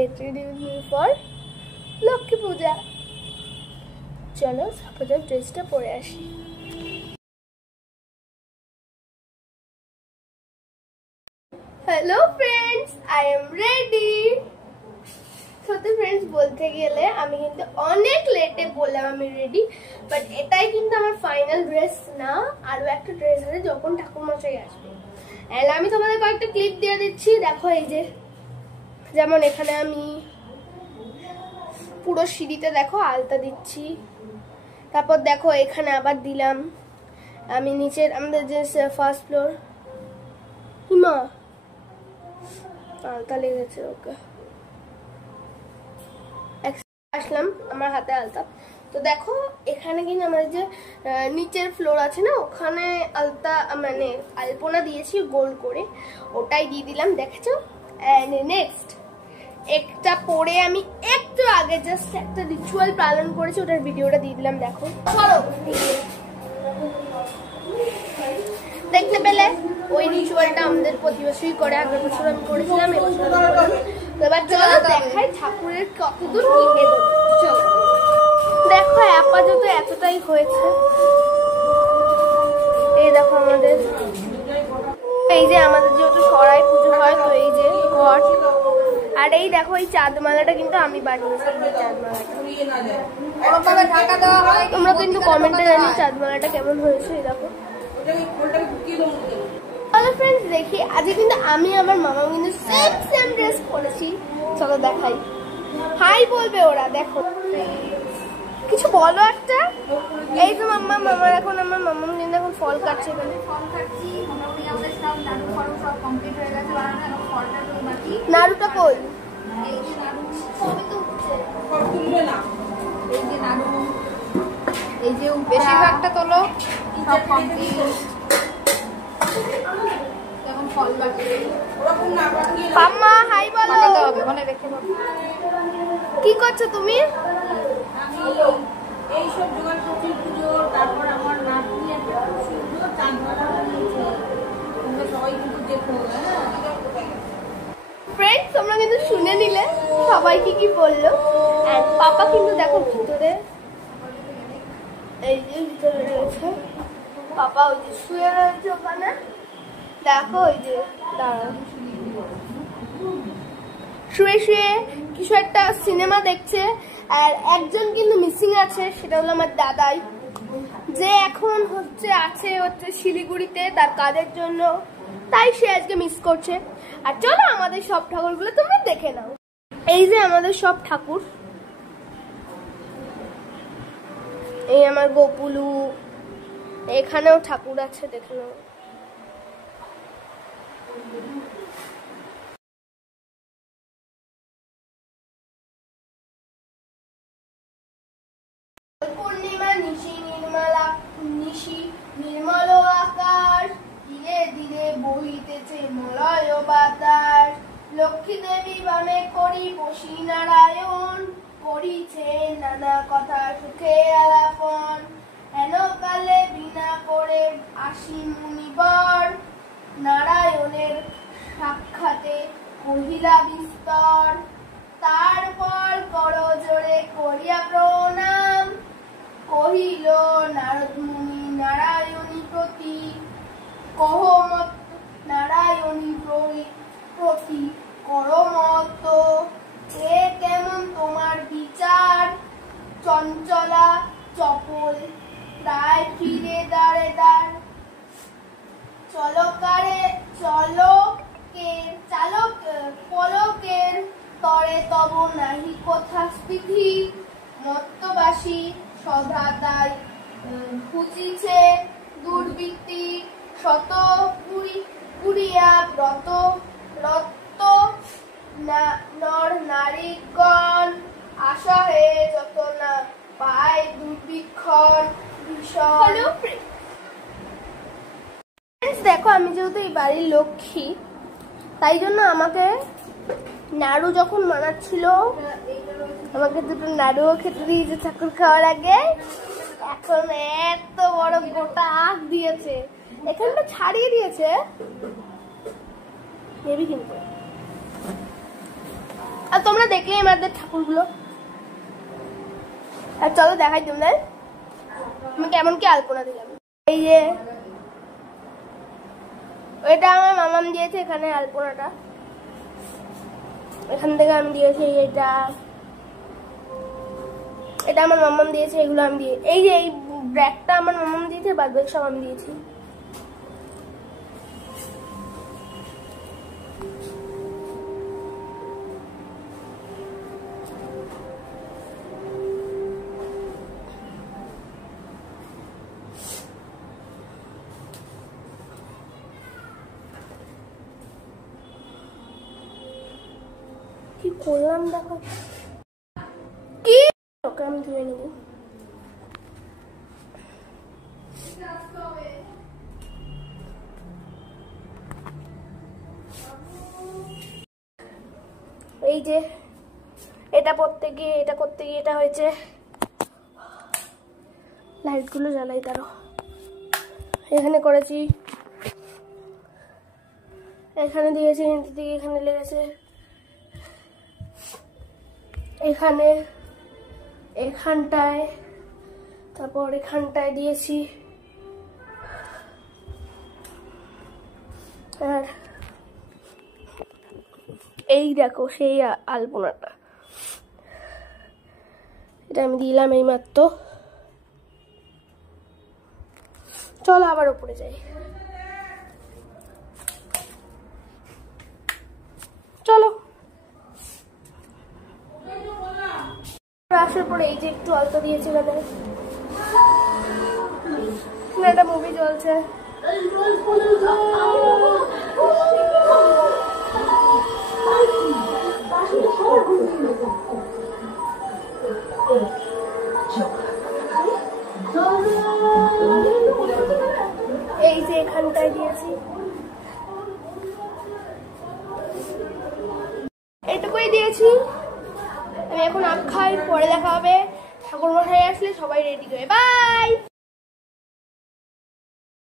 get ready with me for Lakshmi পূজা। চলো পূজার ড্রেসটা পরে আসি। Hello friends, I am ready. সত্যি ফ্রেন্ডস বলতে গেলে আমি কিন্তু অনেক লেটে বললাম আমি রেডি, বাট এটাই কিন্তু আমার ফাইনাল ড্রেস না। আরো একটা ড্রেস আছে যখন ঠাকুরমশাই আসবে। এন্ড আমি তোমাদের কয়েকটা ক্লিপ দিয়ে দিচ্ছি, দেখো। এই যে যেমন এখানে আমি পুরো সিঁড়িতে দেখো আলতা দিচ্ছি, তারপর দেখো এখানে আবার দিলাম আমি নিচের আমাদের যে ফার্স্ট ফ্লোর হিমা আলতা লেগেছে, ওকে আসলাম আমার হাতে আলতা। তো দেখো এখানে কিন্তু আমাদের যে নিচের ফ্লোর আছে না, ওখানে আলতা মানে আলপনা দিয়েছি গোল করে, ওটাই দিয়ে দিলাম, দেখেছো। এন্ড নেক্সট একটা পরে আমি একটু আগে জাস্ট একটা রিচুয়াল পালন করেছি, ওটার ভিডিওটা দিয়ে দিলাম, দেখো। চলো দেখতে পেলে ওই রিচুয়ালটা আমাদের প্রতি বছরই করে, আগের বছর আমি করেছিলাম, এবছর এবার চলো দেখাই ঠাকুরের কতদূর কি এগোলো। চলো দেখো আপাতত এতটাই হয়েছে। এই দেখো আমাদের এই যে আমাদের যেহেতু সরাই পুজো হয়, তো এই যে ঘট, আর এই দেখো এই চাঁদমালাটা কিন্তু আমি বানিয়েছি। তোমরা কিন্তু কমেন্টে জানিও চাঁদমালাটা কেমন হয়েছে। এই দেখো হ্যালো ফ্রেন্ডস, দেখি আজকে কিন্তু আমি আমার মামা কিন্তু সেম ড্রেস পরেছি। চলো দেখাই, হাই বলবে ওরা, দেখো কিছু বলো একটা। এই তো মামার এখন আমার মামা কিন্তু এখন ফল কাটছে, এখানে ফল কাটছি। মোটামুটি আমাদের সব নাড়ু ফাড়ু সব কমপ্লিট হয়ে গেছে বানানো, এখন ফলটা তো বাকি। নাড়ুটা কই? এই যে নাড়ু সবই তো উঠছে, সব তুলবে না। এই যে নাড়ু, এই যে বেশিরভাগটা তোলো, সব কমপ্লিট। এখন ফল বাকি, ওরকম না বাকি। মাম্মা হাই বলো, কাটাতে হবে মানে রেখে দাও। কি করছো তুমি? এই সব জোগাড় করছি পুজো, তারপর আমার নাতনি একটা সুন্দর চাঁদমালা বানিয়েছে, তোমরা সবাই কিন্তু দেখো। ফ্রেন্ডস তোমরা কিন্তু শুনে নিলে সবাই কি বললো। আর পাপা কিন্তু দেখো ভিতরে, এই যে ভিতরে রয়েছে পাপা, ওই যে শুয়ে রয়েছে ওখানে, দেখো ওই যে দাঁড়াও শুয়ে শুয়ে কিছু একটা সিনেমা দেখছে। আর একজন কিন্তু মিসিং আছে, সেটা হলো আমার দাদাই, যে এখন আছে শিলিগুড়িতে তার কাজের জন্য, তাই সে আজকে মিস করছে। আর চলো আমাদের সব ঠাকুরগুলো তোমরা দেখে নাও। এই যে আমাদের সব ঠাকুর, এই আমার গোপুলু, এখানেও ঠাকুর আছে, দেখে নাও। পূর্ণিমা নিশি নির্মল আকাশ, ধীরে ধীরে বহিতেছে মলয় বাতাস। লক্ষ্মী দেবী বামে করি বসি নারায়ণ, করিছে নানা কথা সুখে আলাপন। হেন কালে বিনা করে আসি মুনিবর, নারায়ণের সাক্ষাতে কহিলা বিস্তর। তারপর করো জোরে করিয়া প্রণাম, কহিল নারদ মুনি নারায়ণী প্রতি। কহমত নারায়ণী প্রতি করমত, এ কেমন তোমার বিচার। চঞ্চলা চপল প্রায় ফিরে দাঁড়ে দাঁড়, পলকের তরে তব নাহি কথা স্থিতি। মত্তবাসী সদা তাই খুঁজিছে দুর্বৃত্তি, শত পুরিয়া ব্রত রত্ত নর নারীগণ। আশা হে যত না পায় দুর্ভিক্ষণ ভীষণ। দেখো আমি যেহেতু এই বাড়ির লক্ষ্মী, তাই জন্য আমাকে নাড়ু যখন মানাচ্ছিল আমাকে দুটো নাড়ুও খেতে দিয়েছে ঠাকুর খাওয়ার আগে। এখন এত বড় গোটা আখ দিয়েছে, এখানটা ছাড়িয়ে দিয়েছে নেবি কিন্তু। আর তোমরা দেখলে আমাদের ঠাকুরগুলো। আর চলো দেখাই তোমাদের আমি কেমন কি আলপনা দিলাম। এই যে এটা আমার মামাম দিয়েছে, এখানে আলপনাটা এখান থেকে আমি দিয়েছি। এটা আমার মামাম দিয়েছে, এগুলো আমি দিয়ে, এই যে এই ব্র্যাকটা আমার মামাম দিয়েছে, বাদ বাকি সব আমি দিয়েছি। কি করলাম দেখো, কি ওকে আমি ধুয়ে নেব। এই যে এটা করতে গিয়ে এটা হয়েছে। লাইটগুলো জ্বালাই তারও, এখানে করেছি, এখানে দিয়েছি, নিচের দিকে এখানে লেগেছে, এখানে এখানটায়, তারপর এখানটায় দিয়েছি। আর এই দেখো সেই আলপনাটা, এটা আমি দিলাম এই মাত্র। চলো আবার উপরে যাই, চলো। আসার পরে এই যে একটু আলতা দিয়েছি, একটা মুভি চলছে। এই যে এখানটায় দিয়েছি, এটুকুই দিয়েছি। আমি এখন আখ খাই, পরে দেখা হবে। ঠাকুর মশাই আসলে সবাই রেডি করে, বাই।